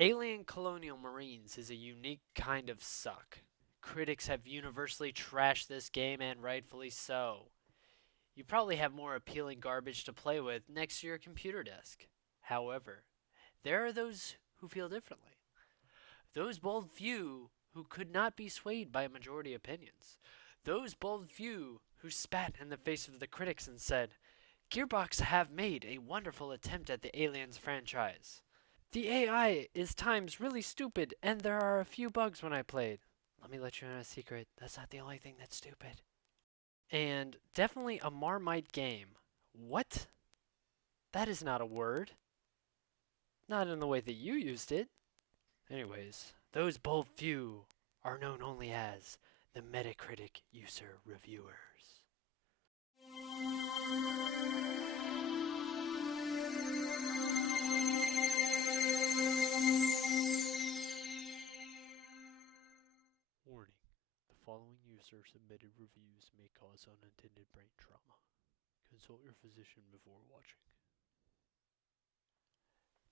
Alien Colonial Marines is a unique kind of suck. Critics have universally trashed this game, and rightfully so. You probably have more appealing garbage to play with next to your computer desk. However, there are those who feel differently. Those bold few who could not be swayed by majority opinions. Those bold few who spat in the face of the critics and said, Gearbox have made a wonderful attempt at the Aliens franchise. The AI is times really stupid, and there are a few bugs when I played. Let me let you in on a secret. That's not the only thing that's stupid. And definitely a Marmite game. What? That is not a word. Not in the way that you used it. Anyways, those bold few are known only as the Metacritic user reviewers. Warning. The following user-submitted reviews may cause unintended brain trauma. Consult your physician before watching.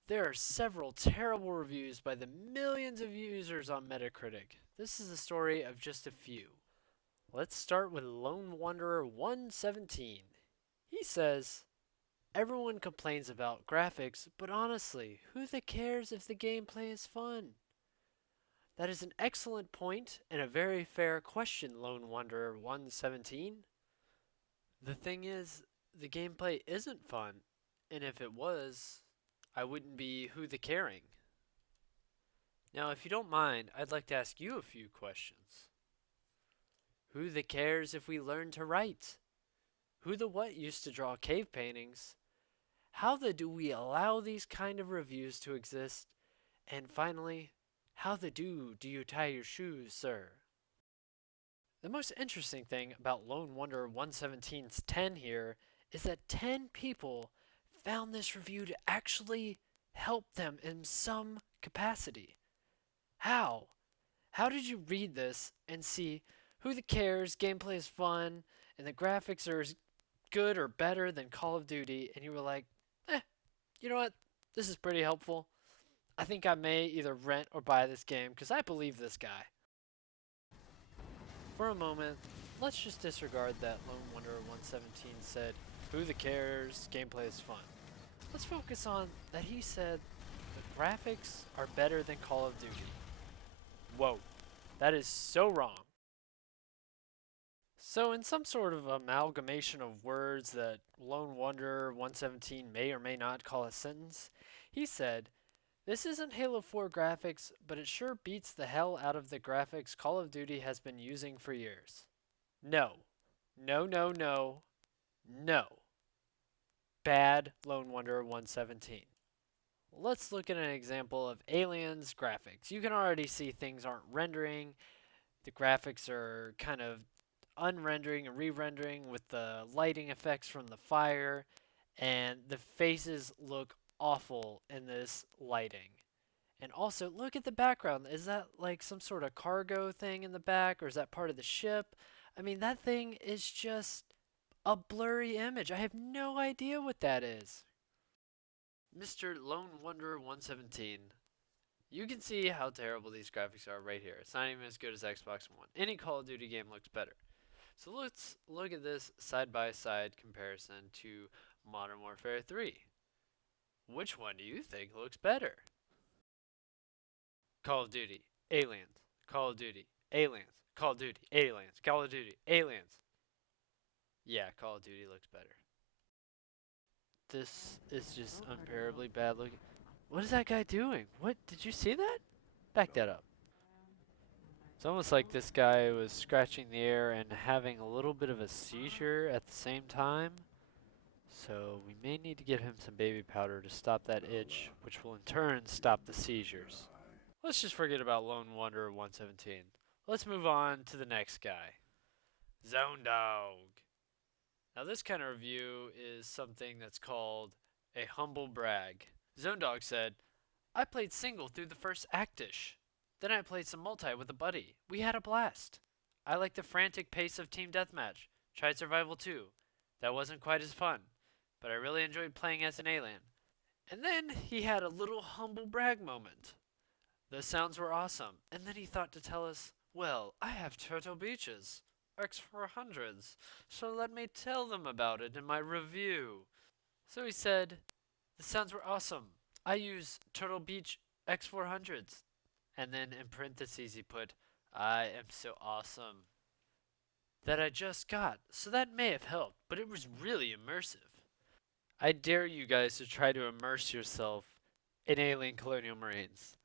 There are several terrible reviews by the millions of users on Metacritic. This is the story of just a few. Let's start with Lone Wanderer 117. He says, everyone complains about graphics, but honestly, who the cares if the gameplay is fun? That is an excellent point and a very fair question, Lone Wanderer 117. The thing is, the gameplay isn't fun, and if it was, I wouldn't be who the caring. Now, if you don't mind, I'd like to ask you a few questions. Who the cares if we learn to write? Who the what used to draw cave paintings? How the do we allow these kind of reviews to exist? And finally, how the do you tie your shoes, sir? The most interesting thing about Lone Wanderer 117's 10 here is that 10 people found this review to actually help them in some capacity. How? How did you read this and see who the cares, gameplay is fun, and the graphics are as good or better than Call of Duty, and you were like, you know what? This is pretty helpful. I think I may either rent or buy this game because I believe this guy. For a moment, let's just disregard that Lone Wanderer 117 said, who the cares, gameplay is fun. Let's focus on that he said the graphics are better than Call of Duty. Whoa, that is so wrong. So in some sort of amalgamation of words that Lone Wanderer 117 may or may not call a sentence, he said, this isn't Halo 4 graphics, but it sure beats the hell out of the graphics Call of Duty has been using for years. No. No, no, no. No. Bad Lone Wanderer 117. Let's look at an example of Aliens graphics. You can already see things aren't rendering. The graphics are kind of unrendering and re-rendering with the lighting effects from the fire, and the faces look awful in this lighting. And also, look at the background. Is that like some sort of cargo thing in the back, or is that part of the ship? I mean, that thing is just a blurry image. I have no idea what that is. Mr. Lone Wanderer 117. You can see how terrible these graphics are right here. It's not even as good as Xbox One. Any Call of Duty game looks better. So let's look at this side-by-side comparison to Modern Warfare 3. Which one do you think looks better? Call of Duty, Aliens, Call of Duty, Aliens, Call of Duty, Aliens, Call of Duty, Aliens. Yeah, Call of Duty looks better. This is just unbearably bad looking. What is that guy doing? What? Did you see that? Back that up. It's almost like this guy was scratching the air and having a little bit of a seizure at the same time. So we may need to give him some baby powder to stop that itch, which will in turn stop the seizures. Let's just forget about Lone Wanderer 117. Let's move on to the next guy. Zone Dog. Now this kind of review is something that's called a humble brag. Zone Dog said, I played single through the first actish. Then I played some multi with a buddy. We had a blast. I like the frantic pace of Team Deathmatch. Tried Survival 2. That wasn't quite as fun, but I really enjoyed playing as an alien. And then he had a little humble brag moment. The sounds were awesome, and then he thought to tell us, well, I have Turtle Beaches, X400s, so let me tell them about it in my review. So he said, the sounds were awesome. I use Turtle Beach X400s. And then in parentheses he put, I am so awesome. That I just got, so that may have helped, but it was really immersive. I dare you guys to try to immerse yourself in Alien Colonial Marines.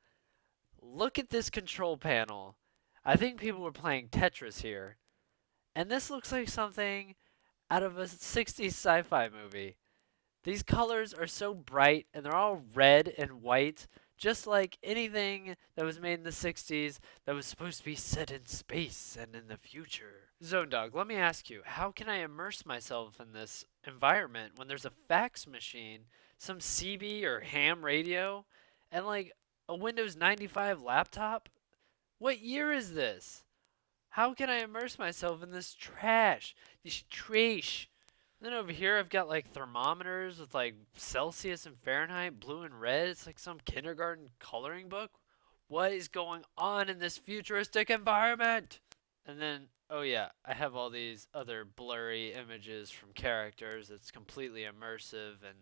Look at this control panel. I think people were playing Tetris here. And this looks like something out of a 60s sci fi movie. These colors are so bright and they're all red and white, just like anything that was made in the 60s that was supposed to be set in space and in the future. Zone Dog, let me ask you, how can I immerse myself in this environment when there's a fax machine, some CB or ham radio, and like a Windows 95 laptop? What year is this? How can I immerse myself in this trash? This trash. And then over here I've got like thermometers with like Celsius and Fahrenheit, blue and red. It's like some kindergarten coloring book. What is going on in this futuristic environment? And then, oh yeah, I have all these other blurry images from characters. It's completely immersive and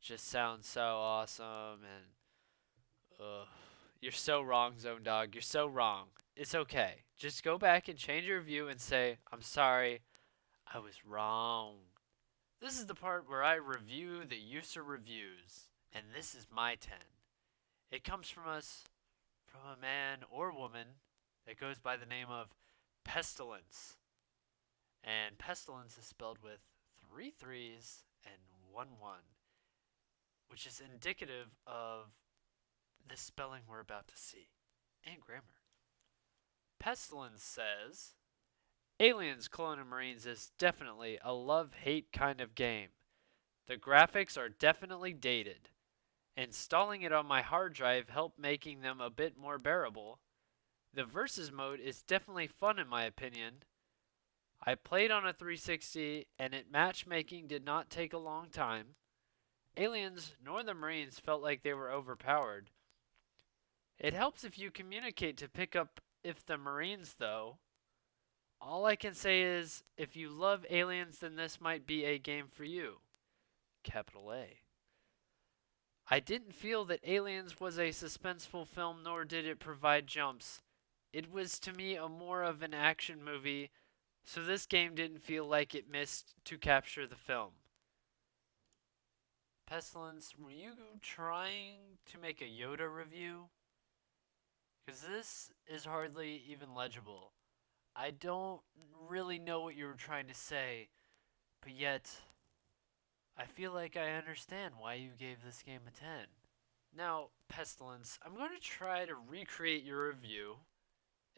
just sounds so awesome. And you're so wrong, Zone Dog. You're so wrong. It's okay. Just go back and change your view and say, I'm sorry, I was wrong. This is the part where I review the user reviews, and this is my 10. It comes from a man or woman that goes by the name of Pestilence. And Pestilence is spelled with 3 3s and 1 1, which is indicative of the spelling we're about to see, and grammar. Pestilence says, Aliens Colonial Marines is definitely a love-hate kind of game. The graphics are definitely dated. Installing it on my hard drive helped making them a bit more bearable. The versus mode is definitely fun in my opinion. I played on a 360 and matchmaking did not take a long time. Aliens nor the Marines felt like they were overpowered. It helps if you communicate to pick up if the Marines though. All I can say is, if you love aliens, then this might be a game for you. Capital A. I didn't feel that Aliens was a suspenseful film, nor did it provide jumps. It was to me a more of an action movie, so this game didn't feel like it missed to capture the film. Pestilence, were you trying to make a Yoda review? Because this is hardly even legible. I don't really know what you were trying to say, but yet I feel like I understand why you gave this game a 10. Now, Pestilence, I'm going to try to recreate your review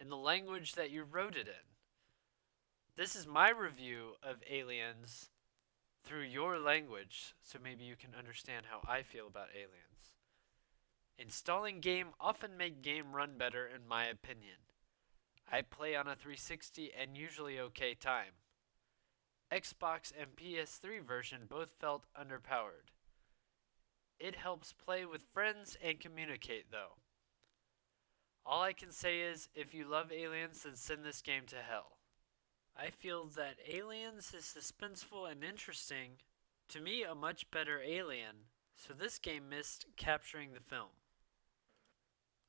in the language that you wrote it in. This is my review of Aliens through your language, so maybe you can understand how I feel about Aliens. Installing game often make game run better in my opinion. I play on a 360 and usually okay time. Xbox and PS3 version both felt underpowered. It helps play with friends and communicate though. All I can say is, if you love Aliens, then send this game to hell. I feel that Aliens is suspenseful and interesting, to me a much better Alien, so this game missed capturing the film.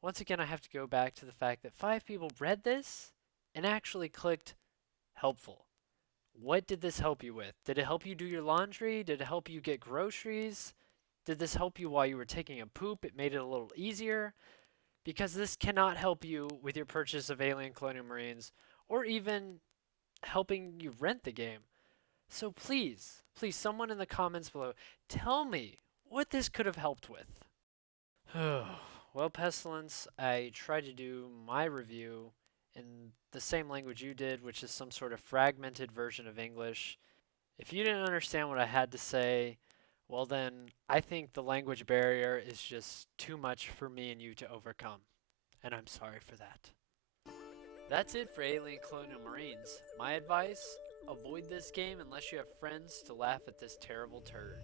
Once again, I have to go back to the fact that 5 people read this and actually clicked helpful. What did this help you with? Did it help you do your laundry? Did it help you get groceries? Did this help you while you were taking a poop? It made it a little easier? Because this cannot help you with your purchase of Alien Colonial Marines or even helping you rent the game. So please, someone in the comments below, tell me what this could have helped with. Well, Pestilence, I tried to do my review in the same language you did, which is some sort of fragmented version of English. If you didn't understand what I had to say, well then, I think the language barrier is just too much for me and you to overcome. And I'm sorry for that. That's it for Alien Colonial Marines. My advice, avoid this game unless you have friends to laugh at this terrible turd.